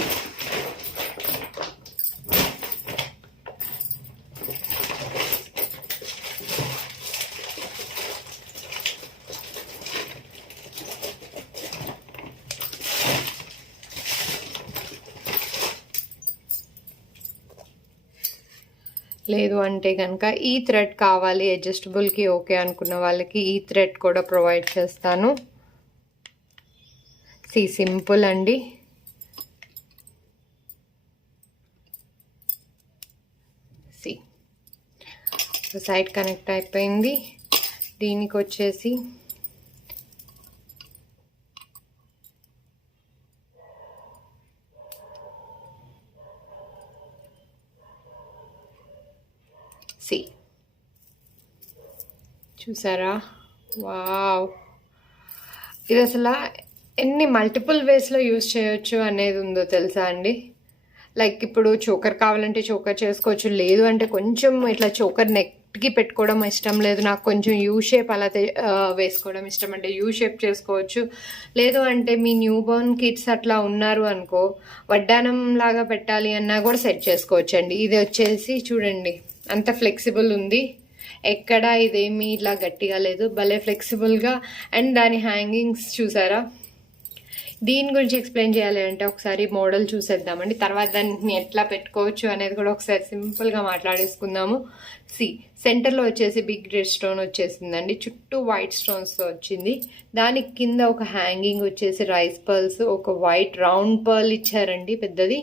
లేదు అంటే కనుక ఈ థ్రెడ్ కావాలి అడ్జస్టబుల్కి ఓకే అనుకున్న వాళ్ళకి ఈ థ్రెడ్ కూడా ప్రొవైడ్ చేస్తాను. సింపుల్ అండి. సైడ్ కనెక్ట్ అయిపోయింది. దీనికి వచ్చేసి చూసారా, వావ్, ఇది అసలు ఎన్ని మల్టిపుల్ వేస్లో యూజ్ చేయొచ్చు అనేది ఉందో తెలుసా అండి. లైక్ ఇప్పుడు చోకర్ కావాలంటే చోకర్ చేసుకోవచ్చు. లేదు అంటే కొంచెం ఇట్లా చోకర్ నెక్కి పెట్టుకోవడం ఇష్టం లేదు, నాకు కొంచెం యూ షేప్ అలా వేసుకోవడం ఇష్టం అంటే యూ షేప్ చేసుకోవచ్చు. లేదు అంటే మీ న్యూ బోర్న్ కిడ్స్ అట్లా ఉన్నారు అనుకో, వడ్డానం లాగా పెట్టాలి అన్నా కూడా సెట్ చేసుకోవచ్చు అండి. ఇది వచ్చేసి చూడండి అంత ఫ్లెక్సిబుల్ ఉంది, ఎక్కడ ఇదేమీ ఇట్లా గట్టిగా లేదు, భలే ఫ్లెక్సిబుల్గా. అండ్ దాని హ్యాంగింగ్స్ చూసారా. దీని గురించి ఎక్స్ప్లెయిన్ చేయాలి అంటే ఒకసారి మోడల్ చూసేద్దామండి, తర్వాత దాన్ని ఎట్లా పెట్టుకోవచ్చు అనేది కూడా ఒకసారి సింపుల్గా మాట్లాడేసుకుందాము. సెంటర్లో వచ్చేసి బిగ్ రెడ్ స్టోన్ వచ్చేసిందండి, చుట్టూ వైట్ స్టోన్స్తో వచ్చింది. దానికి కింద ఒక హ్యాంగింగ్ వచ్చేసి రైస్ పర్ల్స్, ఒక వైట్ రౌండ్ పర్ల్ ఇచ్చారండి పెద్దది.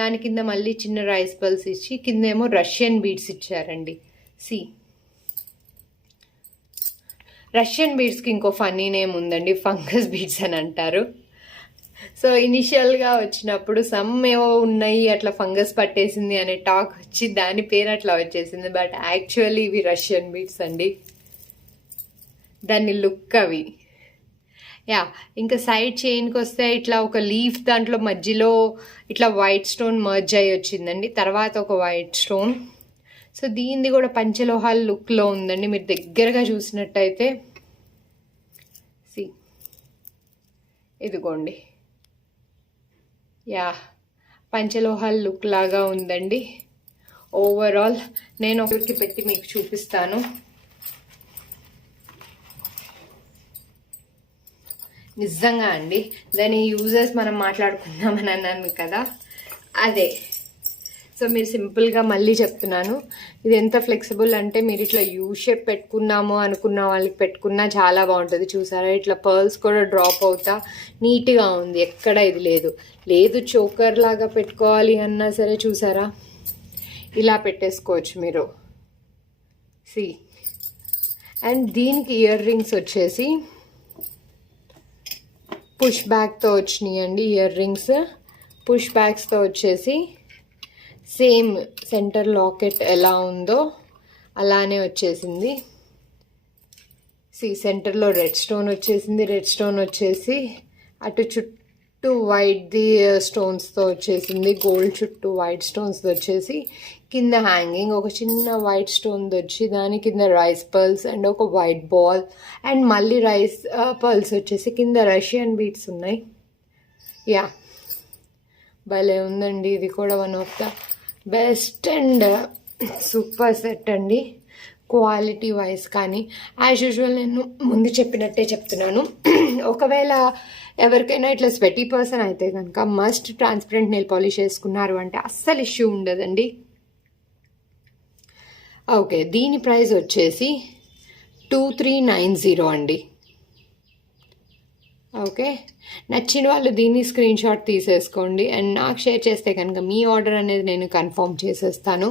దాని కింద మళ్ళీ చిన్న రైస్ పర్ల్స్ ఇచ్చి కిందేమో రష్యన్ బీడ్స్ ఇచ్చారండి. రష్యన్ బీడ్స్కి ఇంకో ఫన్నీ నేమ్ ఉందండి, ఫంగస్ బీడ్స్ అని అంటారు. సో ఇనిషియల్గా వచ్చినప్పుడు సమ్ ఏవో ఉన్నాయి అట్లా ఫంగస్ పట్టేసింది అనే టాక్ వచ్చి దాని పేరు అట్లా వచ్చేసింది. బట్ యాక్చువల్లీ ఇవి రష్యన్ బీడ్స్ అండి, దాని లుక్ అవి. ఇంకా సైడ్ చైన్కి వస్తే ఇట్లా ఒక లీఫ్ దాంట్లో మధ్యలో ఇట్లా వైట్ స్టోన్ మర్జ్ అయ్యి వచ్చిందండి, తర్వాత ఒక వైట్ స్టోన్. సో దీనిది కూడా పంచలోహాల లుక్లో ఉందండి. మీరు దగ్గరగా చూసినట్టయితే ఇదిగోండి, పంచలోహాల లుక్ లాగా ఉందండి. ఓవరాల్ నేను ఒకరికి పెట్టి మీకు చూపిస్తాను. నిజంగా అండి దాని యూజెస్ మనం మాట్లాడుకుందామని అన్నాను కదా, అదే. సో మీరు సింపుల్గా మళ్ళీ చెప్తున్నాను, ఇది ఎంత ఫ్లెక్సిబుల్ అంటే మీరు ఇట్లా యూ షేప్ పెట్టుకున్నాము అనుకున్న వాళ్ళకి పెట్టుకున్నా చాలా బాగుంటుంది. చూసారా, ఇట్లా పర్ల్స్ కూడా డ్రాప్ అవుతా నీట్గా ఉంది, ఎక్కడ ఇది లేదు చోకర్ లాగా పెట్టుకోవాలి అన్నా సరే చూసారా ఇలా పెట్టేసుకోవచ్చు మీరు. సి అండ్ దీనికి ఇయర్ రింగ్స్ వచ్చేసి పుష్ బ్యాక్తో వచ్చినాయండి. ఇయర్ రింగ్స్ పుష్ బ్యాక్స్తో వచ్చేసి సేమ్ సెంటర్ లాకెట్ ఎలా ఉందో అలానే వచ్చేసింది. సెంటర్లో రెడ్ స్టోన్ వచ్చేసింది. రెడ్ స్టోన్ వచ్చేసి అటు చుట్టూ వైట్ది స్టోన్స్తో వచ్చేసింది. గోల్డ్ చుట్టూ వైట్ స్టోన్స్తో వచ్చేసి కింద హ్యాంగింగ్ ఒక చిన్న వైట్ స్టోన్ది వచ్చి దాని కింద రైస్ పర్ల్స్ అండ్ ఒక వైట్ బాల్ అండ్ మళ్ళీ రైస్ పర్ల్స్ వచ్చేసి కింద రష్యన్ బీట్స్ ఉన్నాయి. యా, భలే ఉందండి. ఇది కూడా one of the best and super set అండి క్వాలిటీ వైజ్. కానీ యాజ్ యూజువల్ నేను ముందు చెప్పినట్టే చెప్తున్నాను, ఒకవేళ ఎవరికైనా ఇట్లా స్వెటీ పర్సన్ అయితే కనుక మస్ట్ ట్రాన్స్పరెంట్ నెయిల్ పాలిష్ వేసుకున్నారు అంటే అస్సలు ఇష్యూ ఉండదండి. ఓకే, దీని ప్రైస్ వచ్చేసి 2390 అండి. ఓకే, నచ్చిన వాళ్ళు దీన్ని స్క్రీన్ షాట్ తీసేసుకోండి అండ్ నాకు షేర్ చేస్తే కనుక మీ ఆర్డర్ అనేది నేను కన్ఫర్మ్ చేసేస్తాను.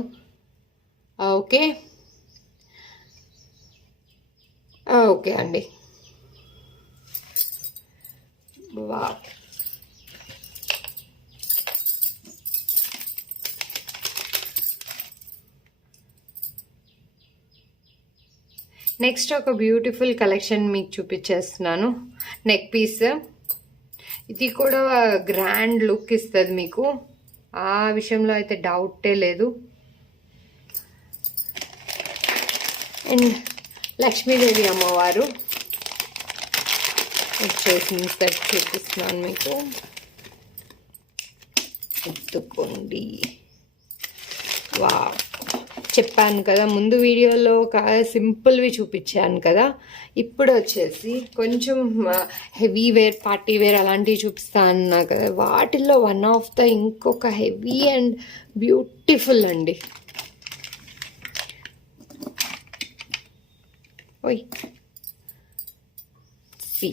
ఓకే ఓకే అండి. వా నెక్స్ట్ ఒక బ్యూటిఫుల్ కలెక్షన్ మీకు చూపించేస్తున్నాను. నెక్ పీస్, ఇది కూడా గ్రాండ్ లుక్ ఇస్తుంది మీకు, ఆ విషయంలో అయితే డౌటే లేదు. అండ్ లక్ష్మీదేవి అమ్మవారు వచ్చేసింది సెట్ చూపిస్తున్నాను మీకు, ఎత్తుకోండి. వా, చెప్పాను కదా ముందు వీడియోలో ఒక సింపుల్వి చూపించాను కదా, ఇప్పుడు వచ్చేసి కొంచెం హెవీ వేర్ పార్టీ వేర్ అలాంటివి చూపిస్తాను కదా, వాటిల్లో వన్ ఆఫ్ ద ఇంకొక హెవీ అండ్ బ్యూటిఫుల్ అండి. ఓయ్ సి,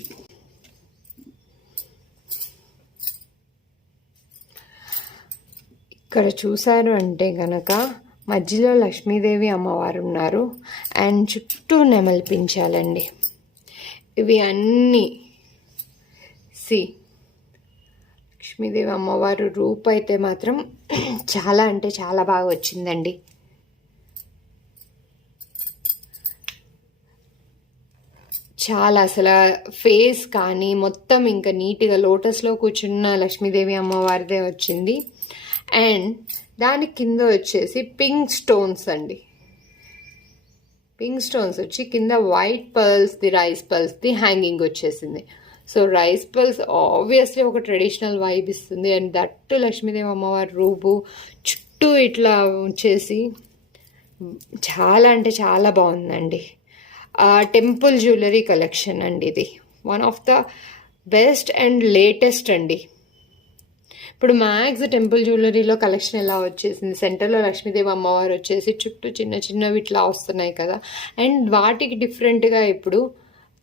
ఇక్కడ చూసారు అంటే కనుక మధ్యలో లక్ష్మీదేవి అమ్మవారు ఉన్నారు అండ్ చుట్టూ నెమలిపించాలండి. ఇవి అన్నీ లక్ష్మీదేవి అమ్మవారు రూప్ అయితే మాత్రం చాలా అంటే చాలా బాగా వచ్చిందండి. చాలా అసలు ఫేస్ కానీ మొత్తం ఇంకా నీట్గా లోటస్లో కూర్చున్న లక్ష్మీదేవి అమ్మవారిదే వచ్చింది. అండ్ దాని కింద వచ్చేసి పింక్ స్టోన్స్ అండి. పింక్ స్టోన్స్ వచ్చి కింద వైట్ పర్ల్స్ది రైస్ పర్ల్స్ది హ్యాంగింగ్ వచ్చేసింది. సో రైస్ పర్ల్స్ ఆబ్వియస్లీ ఒక ట్రెడిషనల్ వైబ్ ఇస్తుంది. అండ్ దట్టు లక్ష్మీదేవి అమ్మవారి రూపు చుట్టూ ఇట్లా వచ్చేసి చాలా అంటే చాలా బాగుందండి. టెంపుల్ జ్యువెలరీ కలెక్షన్ అండి ఇది, one of the best and latest అండి. ఇప్పుడు మ్యాక్స్ టెంపుల్ జ్యువెలరీలో కలెక్షన్ ఎలా వచ్చేసింది, సెంటర్లో లక్ష్మీదేవి అమ్మవారు వచ్చేసి చుట్టూ చిన్న చిన్నవి ఇట్లా వస్తున్నాయి కదా, అండ్ వాటికి డిఫరెంట్గా ఇప్పుడు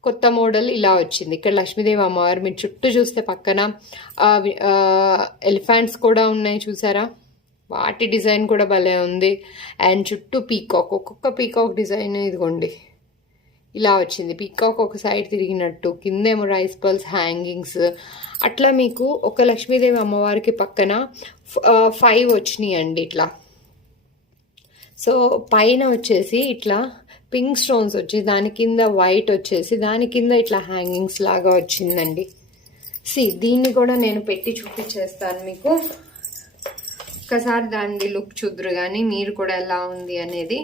కొత్త మోడల్ ఇలా వచ్చింది. ఇక్కడ లక్ష్మీదేవి అమ్మవారు మీరు చుట్టూ చూస్తే పక్కన ఎలిఫెంట్స్ కూడా ఉన్నాయి చూసారా, వాటి డిజైన్ కూడా భలే ఉంది. అండ్ చుట్టూ పీకాక్, ఒక్కొక్క పీకాక్ డిజైన్ ఇదిగోండి ఇలా వచ్చింది. పీకాక్ ఒక సైడ్ తిరిగినట్టు, కిందేమో రైస్ పర్ల్స్ హ్యాంగింగ్స్, అట్లా మీకు ఒక లక్ష్మీదేవి అమ్మవారికి పక్కన 5 వచ్చినాయి అండి ఇట్లా. సో పైన వచ్చేసి ఇట్లా పింక్ స్టోన్స్ వచ్చి దాని కింద వైట్ వచ్చేసి దాని కింద ఇట్లా హ్యాంగింగ్స్ లాగా వచ్చిందండి. దీన్ని కూడా నేను పెట్టి చూపించేస్తాను మీకు, ఒక్కసారి దాని లుక్ చూద్దరు కానీ మీరు కూడా ఎలా ఉంది అనేది.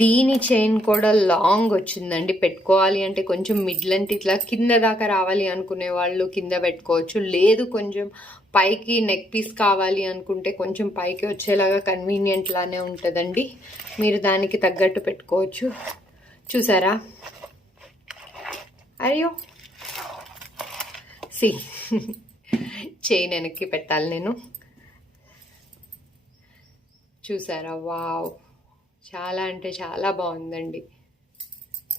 దీని చైన్ కూడా లాంగ్ వచ్చిందండి. పెట్టుకోవాలి అంటే కొంచెం మిడ్లంటి ఇట్లా కింద దాకా రావాలి అనుకునే వాళ్ళు కింద పెట్టుకోవచ్చు. లేదు కొంచెం పైకి నెక్ పీస్ కావాలి అనుకుంటే కొంచెం పైకి వచ్చేలాగా కన్వీనియంట్ లానే ఉంటుందండి. మీరు దానికి తగ్గట్టు పెట్టుకోవచ్చు. చూసారా? అయ్యో సి చైన్ వెనక్కి పెట్టాలి నేను. చూసారా? వావ్, చాలా అంటే చాలా బాగుందండి.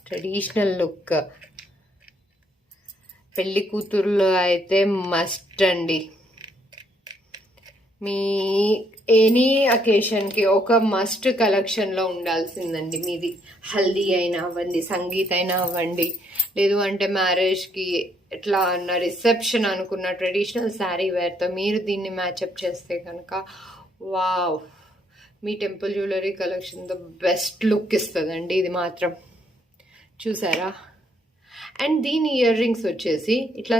Traditional look. పెళ్లి కూతురులో అయితే మస్ట్ అండి. మీ ఎనీ అకేషన్కి ఒక మస్ట్ కలెక్షన్లో ఉండాల్సిందండి మీది. హల్దీ అయినా అవ్వండి, సంగీత్ అయినా అవ్వండి, లేదు అంటే మ్యారేజ్కి ఎట్లా అన్న రిసెప్షన్ అనుకున్న ట్రెడిషనల్ శారీ వేర్తో మీరు దీన్ని మ్యాచప్ చేస్తే కనుక వావ్, మీ temple jewellery collection the best look ఇస్తుందండి ఇది మాత్రం. చూసారా? అండ్ దీని ఇయర్ రింగ్స్ వచ్చేసి ఇట్లా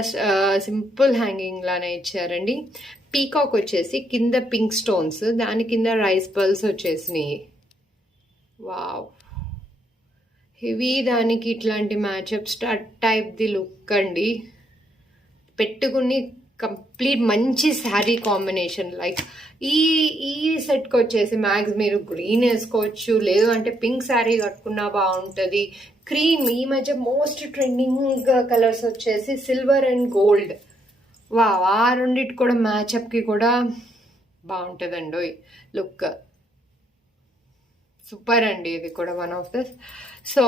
సింపుల్ హ్యాంగింగ్ లానే ఇచ్చారండి. పీకాక్ వచ్చేసి కింద పింక్ స్టోన్స్, దాని కింద రైస్ పర్ల్స్ వచ్చేసినాయి. వావ్, హెవీ దానికి ఇట్లాంటి మ్యాచప్ స్టార్ట్ టైప్ ది లుక్ అండి. పెట్టుకుని కంప్లీట్ మంచి శారీ కాంబినేషన్. లైక్ ఈ ఈ సెట్కి వచ్చేసి మ్యాక్స్ మీరు గ్రీన్ వేసుకోవచ్చు, లేదు అంటే పింక్ శారీ కట్టుకున్నా బాగుంటుంది. క్రీమ్, ఈ మధ్య మోస్ట్ ట్రెండింగ్ కలర్స్ వచ్చేసి సిల్వర్ అండ్ గోల్డ్. వావ్, ఆ రెండిటి కూడా మ్యాచప్కి కూడా బాగుంటుందండి లుక్. సూపర్ అండి, ఇది కూడా one of the. So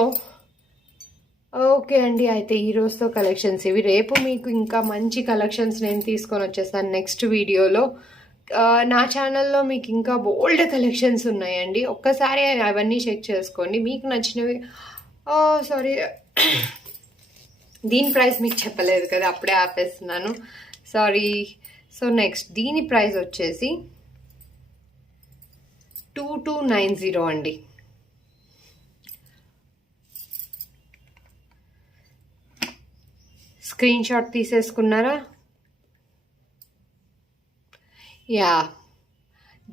okay అండి, అయితే ఈ రోజుతో కలెక్షన్స్ ఇవి. రేపు మీకు ఇంకా మంచి కలెక్షన్స్ నేను తీసుకొని వచ్చేస్తాను నెక్స్ట్ వీడియోలో. నా ఛానల్లో మీకు ఇంకా బోల్డ్ కలెక్షన్స్ ఉన్నాయండి. ఒక్కసారి అవన్నీ చెక్ చేసుకోండి. మీకు నచ్చినవి సారీ దీని ప్రైస్ మీకు చెప్పలేదు కదా, అప్పుడే ఆపేస్తున్నాను, సారీ. సో నెక్స్ట్ దీని ప్రైస్ వచ్చేసి 2290 అండి. స్క్రీన్ షాట్ తీసేసుకున్నారా? యా,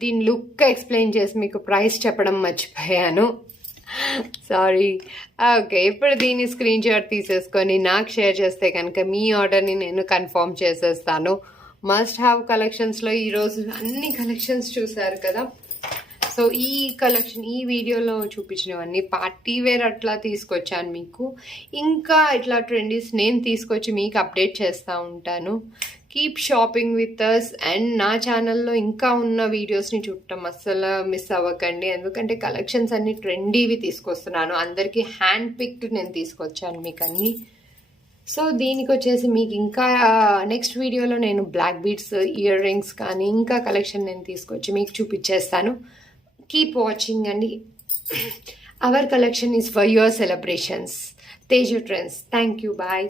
దీని లుక్ ఎక్స్ప్లెయిన్ చేసి మీకు ప్రైస్ చెప్పడం మర్చిపోయాను, సారీ. ఓకే, ఇప్పుడు దీన్ని స్క్రీన్ షాట్ తీసేసుకొని నాకు షేర్ చేస్తే కనుక మీ ఆర్డర్ని నేను కన్ఫర్మ్ చేసేస్తాను. మస్ట్ హ్యావ్ కలెక్షన్స్లో ఈరోజు అన్ని కలెక్షన్స్ చూసారు కదా. సో ఈ కలెక్షన్ ఈ వీడియోలో చూపించినవన్నీ పార్టీ వేర్ అట్లా తీసుకొచ్చాను మీకు. ఇంకా ఇట్లా ట్రెండీస్ నేను తీసుకొచ్చి మీకు అప్డేట్ చేస్తూ ఉంటాను. Keep shopping with us. And నా ఛానల్లో ఇంకా ఉన్న వీడియోస్ని చూడటం అస్సలు మిస్ అవ్వకండి, ఎందుకంటే కలెక్షన్స్ అన్ని ట్రెండీవి తీసుకొస్తున్నాను. అందరికీ హ్యాండ్ పిక్డ్ నేను తీసుకొచ్చాను మీకు అన్నీ. సో దీనికి వచ్చేసి మీకు ఇంకా నెక్స్ట్ వీడియోలో నేను బ్లాక్ బీడ్స్, ఇయర్ రింగ్స్ కానీ ఇంకా కలెక్షన్ నేను తీసుకొచ్చి మీకు చూపించేస్తాను. Keep watching and our collection is for your celebrations. Teju Trends. Thank you. Bye.